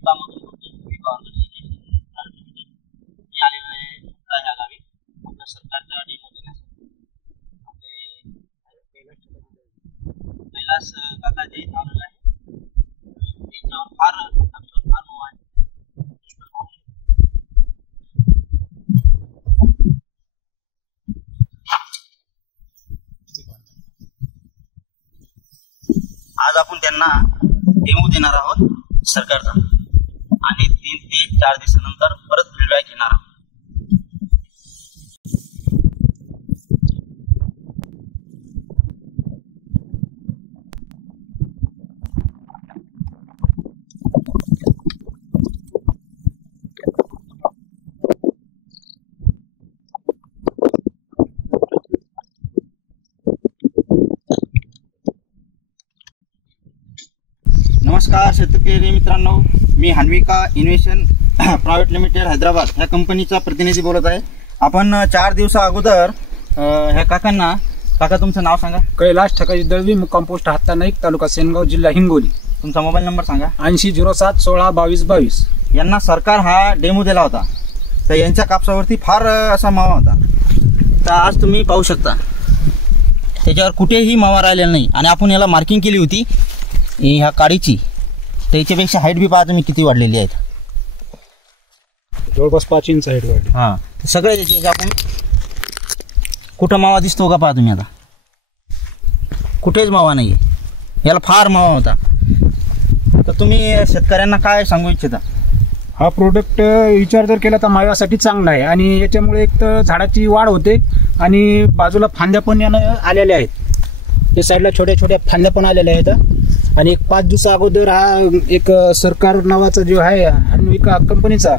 विभागामधून विभाग आलेलो आहे ह्या गावी आपल्या सरकारचा डेमो देण्यासाठी. कैलास काकाजी आलेला आहे. त्याच्यावर फार अनुभव आहे. आज आपण त्यांना डेमो देणार आहोत सरकारचा आणि 3 ते 4 दिवसानंतर परत फीडबॅक घेणार आहोत. नमस्कार शेतकरी मित्रांनो, मी हन्विका इन्व्हेशन प्रायव्हेट लिमिटेड हैदराबाद ह्या कंपनीचा प्रतिनिधी बोलत आहे. आपण 4 दिवसा अगोदर ह्या काका तुमचं नाव सांगा. कैलास ठकाजी दळवी, मुक्काम पोस्ट हत्ता नाईक, तालुका सेनगाव, जिल्हा हिंगोली. तुमचा मोबाईल नंबर सांगा. 8007162222. यांना सरकार हा डेमो दिला होता, तर यांच्या कापसावरती फार असा मावा होता. तर आज तुम्ही पाहू शकता त्याच्यावर कुठेही मावा राहिलेला नाही आणि आपण याला मार्किंग केली होती ह्या काडीची. त्याच्यापेक्षा हाईट बी पहा तुम्ही किती वाढलेली आहेत. जवळपास 5 इंच हाईट वाढली. हा, सगळ्या त्याची आपण कुठं मावा दिसतो का पहा तुम्ही. आता कुठेच मावा नाहीये, याला फार मावा होता. तर तुम्ही शेतकऱ्यांना काय सांगू इच्छिता? हा प्रोडक्ट विचार जर केला तर माव्यासाठी चांगला आहे आणि याच्यामुळे एक तर झाडाची वाढ होते आणि बाजूला फांद्या पण यानं आलेल्या आहेत. ते साईडला छोट्या छोट्या फांद्या पण आलेल्या आहेत. आणि 5 दिवसा अगोदर हा एक सरकार नावाचा जो आहे हन्विका कंपनीचा,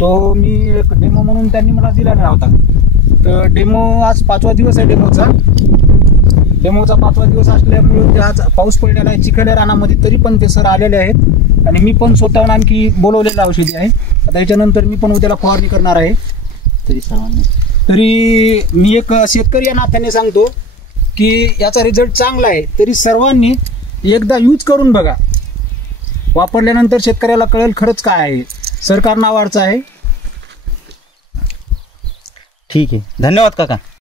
तो मी एक डेमो म्हणून त्यांनी मला दिलेला होता. तर डेमो आज 5वा दिवस आहे. डेमोचा 5वा दिवस असल्यामुळे आज पाऊस पडलेला आहे चिखल्या रानामध्ये, तरी पण ते सर आलेले आहेत आणि मी पण स्वतःहून आणखी बोलवलेलं औषधी आहे. आता याच्यानंतर मी पण उद्याला फवारणी करणार आहे. तरी मी एक शेतकरी या नात्याने सांगतो की याचा रिझल्ट चांगला आहे. तरी सर्वांनी एकदा यूज करून बघा. वापरल्यानंतर शेतकऱ्याला कळेल खरंच काय आहे. सरकार नावाचं आहे. ठीक आहे, धन्यवाद काका.